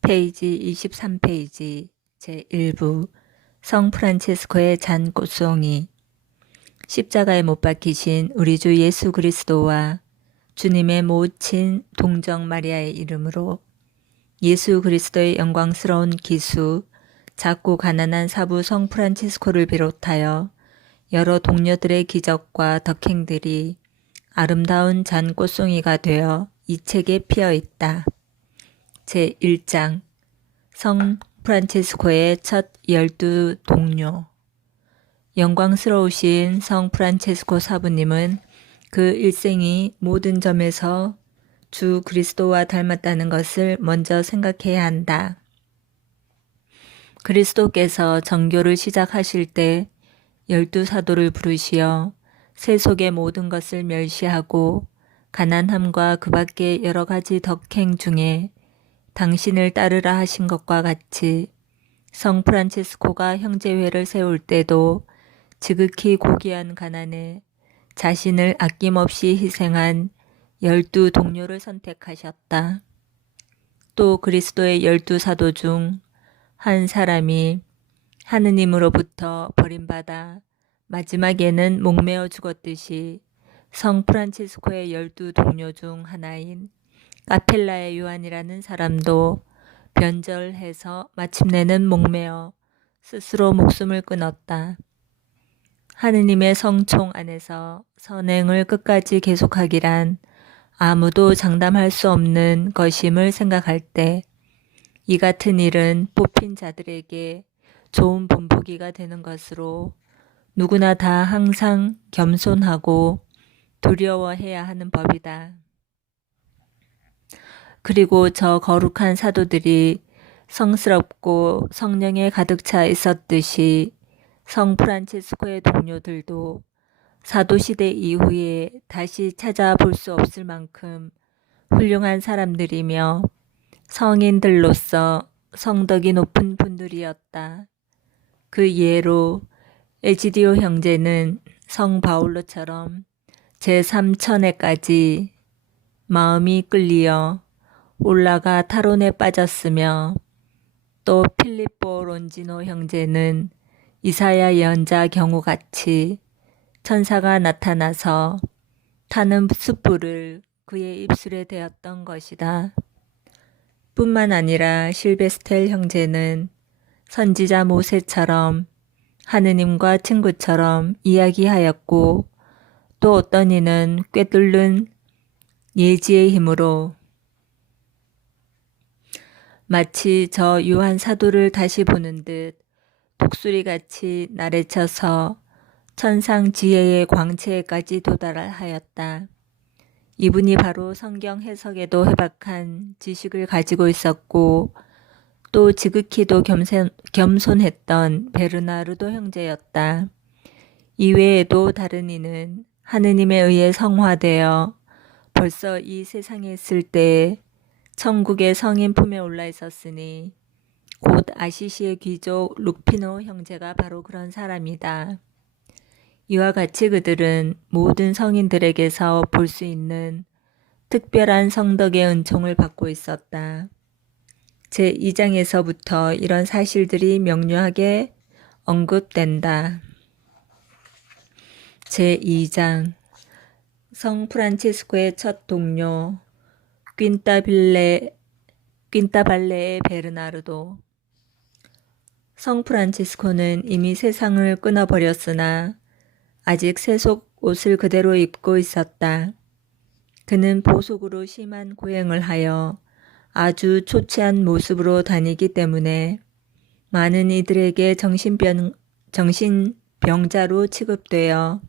페이지 23페이지 제1부 성 프란체스코의 잔꽃송이. 십자가에 못 박히신 우리 주 예수 그리스도와 주님의 모친 동정 마리아의 이름으로 예수 그리스도의 영광스러운 기수 작고 가난한 사부 성 프란체스코를 비롯하여 여러 동료들의 기적과 덕행들이 아름다운 잔꽃송이가 되어 이 책에 피어 있다. 제1장 성 프란체스코의 첫 12 동료. 영광스러우신 성 프란체스코 사부님은 그 일생이 모든 점에서 주 그리스도와 닮았다는 것을 먼저 생각해야 한다. 그리스도께서 정교를 시작하실 때 12사도를 부르시어 세속의 모든 것을 멸시하고 가난함과 그 밖의 여러 가지 덕행 중에 당신을 따르라 하신 것과 같이 성 프란체스코가 형제회를 세울 때도 지극히 고귀한 가난에 자신을 아낌없이 희생한 12 동료를 선택하셨다. 또 그리스도의 12사도 중 한 사람이 하느님으로부터 버림받아 마지막에는 목매어 죽었듯이 성 프란체스코의 12 동료 중 하나인 카펠라의 요한이라는 사람도 변절해서 마침내는 목매어 스스로 목숨을 끊었다. 하느님의 성총 안에서 선행을 끝까지 계속하기란 아무도 장담할 수 없는 것임을 생각할 때 이 같은 일은 뽑힌 자들에게 좋은 본보기가 되는 것으로 누구나 다 항상 겸손하고 두려워해야 하는 법이다. 그리고 저 거룩한 사도들이 성스럽고 성령에 가득 차 있었듯이 성 프란체스코의 동료들도 사도시대 이후에 다시 찾아볼 수 없을 만큼 훌륭한 사람들이며 성인들로서 성덕이 높은 분들이었다. 그 예로 에지디오 형제는 성 바울로처럼 제3천에까지 마음이 끌리어 올라가 타론에 빠졌으며, 또 필리포 론지노 형제는 이사야 예언자 경우같이 천사가 나타나서 타는 숯불을 그의 입술에 대었던 것이다. 뿐만 아니라 실베스텔 형제는 선지자 모세처럼 하느님과 친구처럼 이야기하였고, 또 어떤 이는 꿰뚫는 예지의 힘으로 마치 저 요한 사도를 다시 보는 듯 독수리같이 날에 쳐서 천상 지혜의 광채까지 도달하였다. 이분이 바로 성경 해석에도 해박한 지식을 가지고 있었고, 또 지극히도 겸손했던 베르나르도 형제였다. 이외에도 다른 이는 하느님에 의해 성화되어 벌써 이 세상에 있을 때 천국의 성인 품에 올라 있었으니 곧 아시시의 귀족 루피노 형제가 바로 그런 사람이다. 이와 같이 그들은 모든 성인들에게서 볼 수 있는 특별한 성덕의 은총을 받고 있었다. 제2장에서부터 이런 사실들이 명료하게 언급된다. 제2장 성 프란체스코의 첫 동료 퀸타발레의 베르나르도. 성 프란체스코는 이미 세상을 끊어버렸으나 아직 세속 옷을 그대로 입고 있었다. 그는 보속으로 심한 고행을 하여 아주 초췌한 모습으로 다니기 때문에 많은 이들에게 정신병자로 취급되어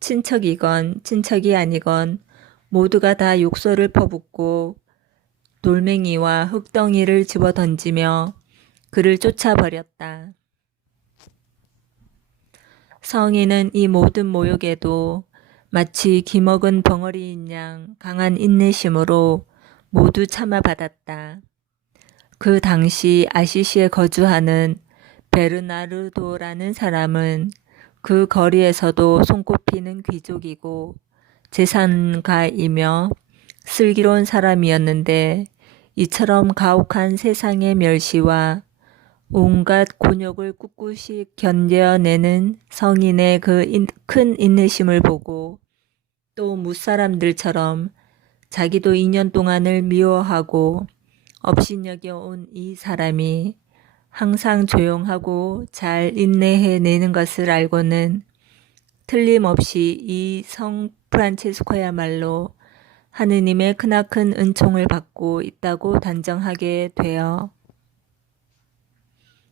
친척이건 친척이 아니건 모두가 다 욕설을 퍼붓고 돌멩이와 흙덩이를 집어던지며 그를 쫓아버렸다. 성인은 이 모든 모욕에도 마치 기먹은 벙어리인 양 강한 인내심으로 모두 참아받았다. 그 당시 아시시에 거주하는 베르나르도라는 사람은 그 거리에서도 손꼽히는 귀족이고 재산가이며 슬기로운 사람이었는데 이처럼 가혹한 세상의 멸시와 온갖 곤욕을 꿋꿋이 견뎌내는 성인의 그 큰 인내심을 보고 또 무사람들처럼 자기도 2년 동안을 미워하고 업신여겨온 이 사람이 항상 조용하고 잘 인내해내는 것을 알고는 틀림없이 이 성 프란치스코야말로 하느님의 크나큰 은총을 받고 있다고 단정하게 되어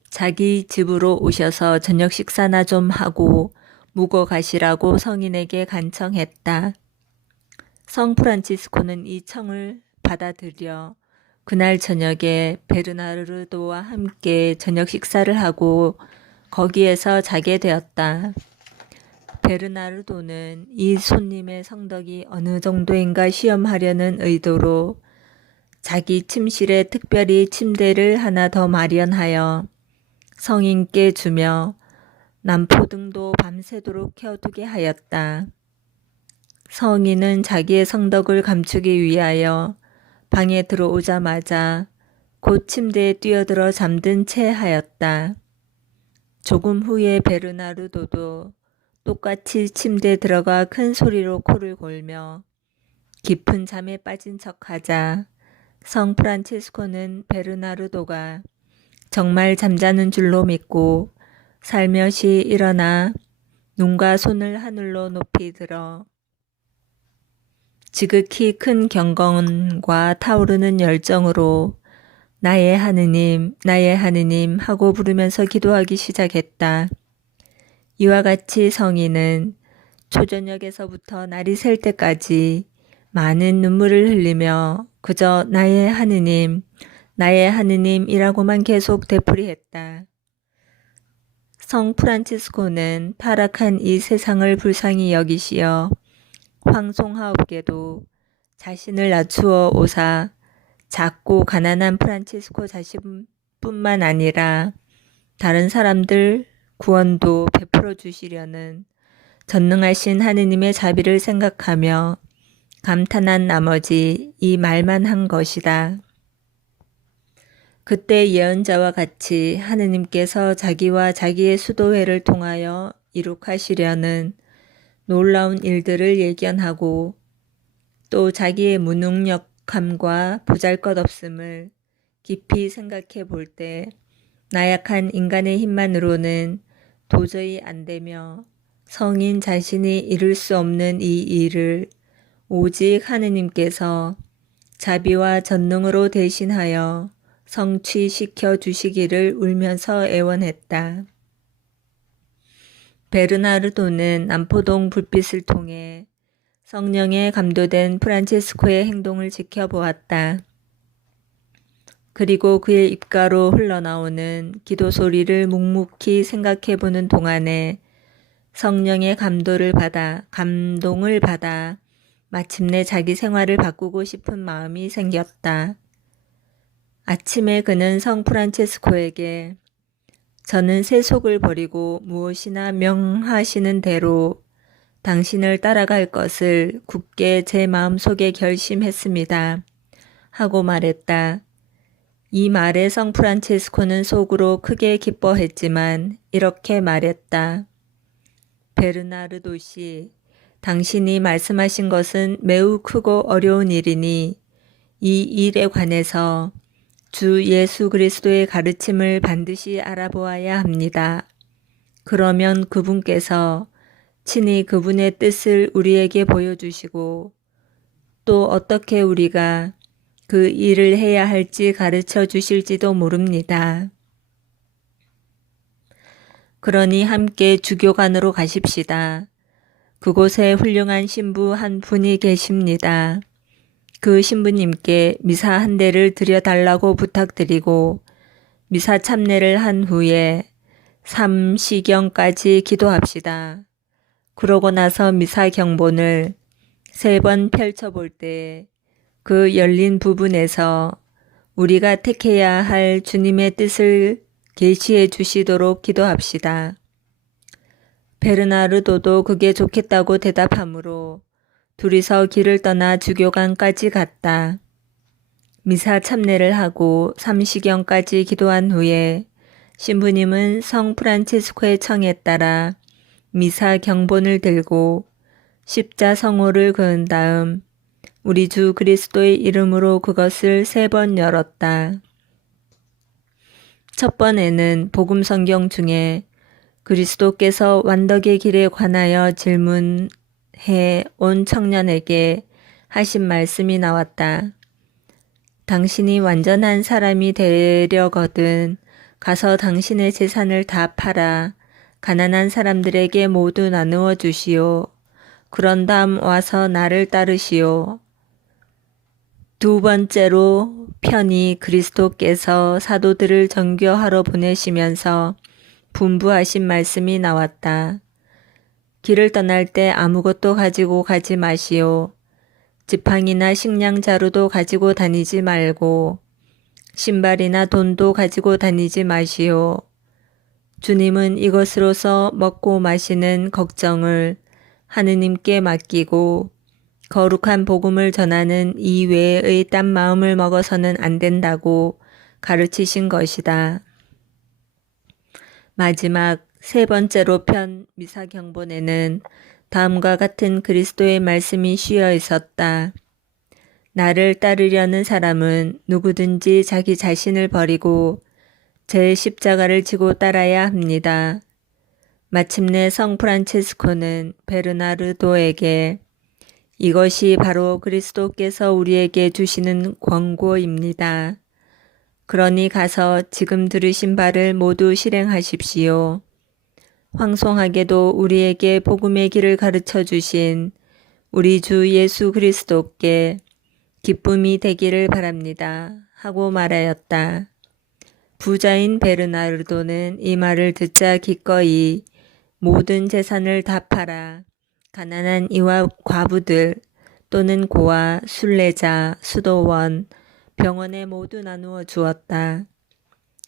자기 집으로 오셔서 저녁 식사나 좀 하고 묵어 가시라고 성인에게 간청했다. 성 프란치스코는 이 청을 받아들여 그날 저녁에 베르나르도와 함께 저녁 식사를 하고 거기에서 자게 되었다. 베르나르도는 이 손님의 성덕이 어느 정도인가 시험하려는 의도로 자기 침실에 특별히 침대를 하나 더 마련하여 성인께 주며 남포등도 밤새도록 켜두게 하였다. 성인은 자기의 성덕을 감추기 위하여 방에 들어오자마자 곧 침대에 뛰어들어 잠든 채 하였다. 조금 후에 베르나르도도 똑같이 침대에 들어가 큰 소리로 코를 골며 깊은 잠에 빠진 척하자 성 프란치스코는 베르나르도가 정말 잠자는 줄로 믿고 살며시 일어나 눈과 손을 하늘로 높이 들어 지극히 큰 경건과 타오르는 열정으로 나의 하느님, 나의 하느님 하고 부르면서 기도하기 시작했다. 이와 같이 성인은 초저녁에서부터 날이 셀 때까지 많은 눈물을 흘리며 그저 나의 하느님이라고만 계속 되풀이했다. 성 프란치스코는 타락한 이 세상을 불쌍히 여기시어 황송하옵게도 자신을 낮추어 오사 작고 가난한 프란치스코 자신뿐만 아니라 다른 사람들 구원도 베풀어 주시려는 전능하신 하느님의 자비를 생각하며 감탄한 나머지 이 말만 한 것이다. 그때 예언자와 같이 하느님께서 자기와 자기의 수도회를 통하여 이룩하시려는 놀라운 일들을 예견하고 또 자기의 무능력함과 보잘것없음을 깊이 생각해 볼 때 나약한 인간의 힘만으로는 도저히 안 되며 성인 자신이 이룰 수 없는 이 일을 오직 하느님께서 자비와 전능으로 대신하여 성취시켜 주시기를 울면서 애원했다. 베르나르도는 남포동 불빛을 통해 성령에 감도된 프란치스코의 행동을 지켜보았다. 그리고 그의 입가로 흘러나오는 기도 소리를 묵묵히 생각해보는 동안에 성령의 감동을 받아 마침내 자기 생활을 바꾸고 싶은 마음이 생겼다. 아침에 그는 성 프란치스코에게 저는 세속을 버리고 무엇이나 명하시는 대로 당신을 따라갈 것을 굳게 제 마음속에 결심했습니다. 하고 말했다. 이 말에 성 프란치스코는 속으로 크게 기뻐했지만 이렇게 말했다. 베르나르도 씨, 당신이 말씀하신 것은 매우 크고 어려운 일이니 이 일에 관해서 주 예수 그리스도의 가르침을 반드시 알아보아야 합니다. 그러면 그분께서 친히 그분의 뜻을 우리에게 보여주시고 또 어떻게 우리가 그 일을 해야 할지 가르쳐 주실지도 모릅니다. 그러니 함께 주교관으로 가십시다. 그곳에 훌륭한 신부 한 분이 계십니다. 그 신부님께 미사 한 대를 드려달라고 부탁드리고 미사 참례를 한 후에 삼시경까지 기도합시다. 그러고 나서 미사 경본을 3번 펼쳐볼 때 그 열린 부분에서 우리가 택해야 할 주님의 뜻을 계시해 주시도록 기도합시다. 베르나르도도 그게 좋겠다고 대답하므로 둘이서 길을 떠나 주교관까지 갔다. 미사 참례를 하고 삼시경까지 기도한 후에 신부님은 성 프란치스코의 청에 따라 미사 경본을 들고 십자 성호를 그은 다음 우리 주 그리스도의 이름으로 그것을 3번 열었다. 첫 번에는 복음 성경 중에 그리스도께서 완덕의 길에 관하여 질문해 온 청년에게 하신 말씀이 나왔다. 당신이 완전한 사람이 되려거든 가서 당신의 재산을 다 팔아 가난한 사람들에게 모두 나누어 주시오. 그런 다음 와서 나를 따르시오. 두 번째로 편히 그리스도께서 사도들을 정교하러 보내시면서 분부하신 말씀이 나왔다. 길을 떠날 때 아무것도 가지고 가지 마시오. 지팡이나 식량 자루도 가지고 다니지 말고 신발이나 돈도 가지고 다니지 마시오. 주님은 이것으로서 먹고 마시는 걱정을 하느님께 맡기고 거룩한 복음을 전하는 이외의 딴 마음을 먹어서는 안 된다고 가르치신 것이다. 마지막 3번째로 편 미사경본에는 다음과 같은 그리스도의 말씀이 쉬어 있었다. 나를 따르려는 사람은 누구든지 자기 자신을 버리고 제 십자가를 지고 따라야 합니다. 마침내 성 프란체스코는 베르나르도에게 이것이 바로 그리스도께서 우리에게 주시는 권고입니다. 그러니 가서 지금 들으신 바를 모두 실행하십시오. 황송하게도 우리에게 복음의 길을 가르쳐 주신 우리 주 예수 그리스도께 기쁨이 되기를 바랍니다. 하고 말하였다. 부자인 베르나르도는 이 말을 듣자 기꺼이 모든 재산을 다 팔아 가난한 이와 과부들 또는 고아, 순례자, 수도원, 병원에 모두 나누어 주었다.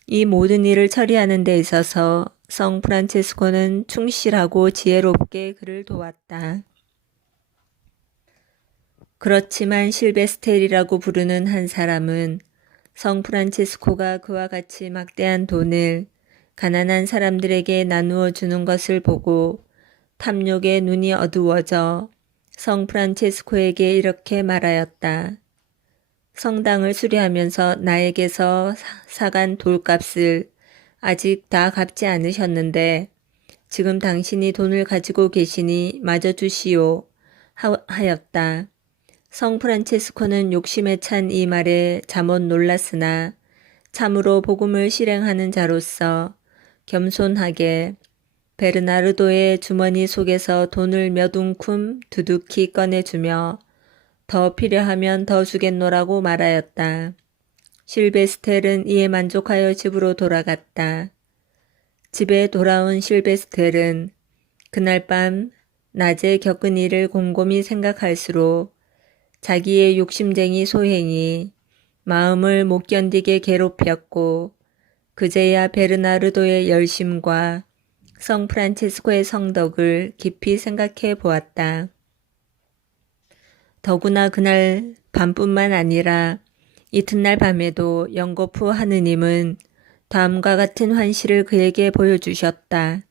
이 모든 일을 처리하는 데 있어서 성 프란체스코는 충실하고 지혜롭게 그를 도왔다. 그렇지만 실베스텔이라고 부르는 한 사람은 성 프란체스코가 그와 같이 막대한 돈을 가난한 사람들에게 나누어 주는 것을 보고 탐욕에 눈이 어두워져 성 프란체스코에게 이렇게 말하였다. 성당을 수리하면서 나에게서 사간 돌값을 아직 다 갚지 않으셨는데 지금 당신이 돈을 가지고 계시니 마저 주시오 하였다. 성 프란체스코는 욕심에 찬 이 말에 잠옷 놀랐으나 참으로 복음을 실행하는 자로서 겸손하게 베르나르도의 주머니 속에서 돈을 몇 웅큼 두둑히 꺼내주며 더 필요하면 더 주겠노라고 말하였다. 실베스텔은 이에 만족하여 집으로 돌아갔다. 집에 돌아온 실베스텔은 그날 밤 낮에 겪은 일을 곰곰이 생각할수록 자기의 욕심쟁이 소행이 마음을 못 견디게 괴롭혔고 그제야 베르나르도의 열심과 성 프란체스코의 성덕을 깊이 생각해 보았다. 더구나 그날 밤뿐만 아니라 이튿날 밤에도 연거푸 하느님은 다음과 같은 환시를 그에게 보여주셨다.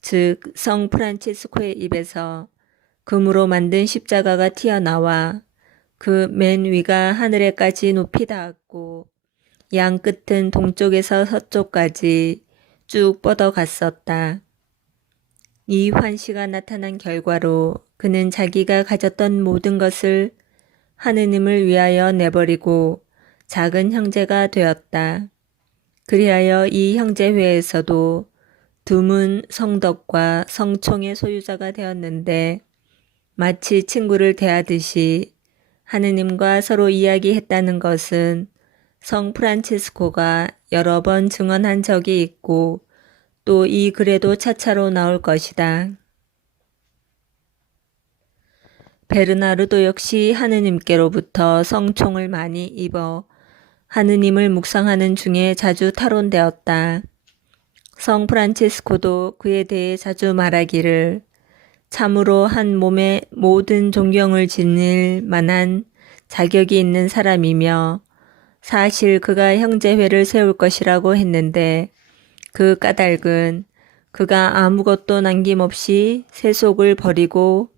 즉 성 프란체스코의 입에서 금으로 만든 십자가가 튀어나와 그 맨 위가 하늘에까지 높이 닿았고 양 끝은 동쪽에서 서쪽까지 쭉 뻗어갔었다. 이 환시가 나타난 결과로 그는 자기가 가졌던 모든 것을 하느님을 위하여 내버리고 작은 형제가 되었다. 그리하여 이 형제회에서도 드문 성덕과 성총의 소유자가 되었는데 마치 친구를 대하듯이 하느님과 서로 이야기했다는 것은 성 프란체스코가 여러 번 증언한 적이 있고 또 이 글에도 차차로 나올 것이다. 베르나르도 역시 하느님께로부터 성총을 많이 입어 하느님을 묵상하는 중에 자주 탈원되었다. 성 프란체스코도 그에 대해 자주 말하기를 참으로 한 몸에 모든 존경을 지닐 만한 자격이 있는 사람이며 사실 그가 형제회를 세울 것이라고 했는데 그 까닭은 그가 아무것도 남김없이 세속을 버리고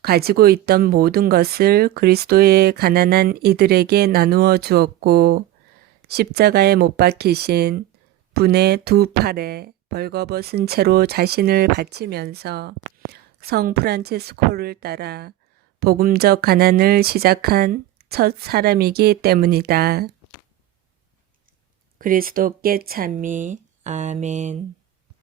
가지고 있던 모든 것을 그리스도의 가난한 이들에게 나누어 주었고 십자가에 못 박히신 분의 두 팔에 벌거벗은 채로 자신을 바치면서 성 프란체스코를 따라 복음적 가난을 시작한 첫 사람이기 때문이다. 그리스도께 찬미. 아멘.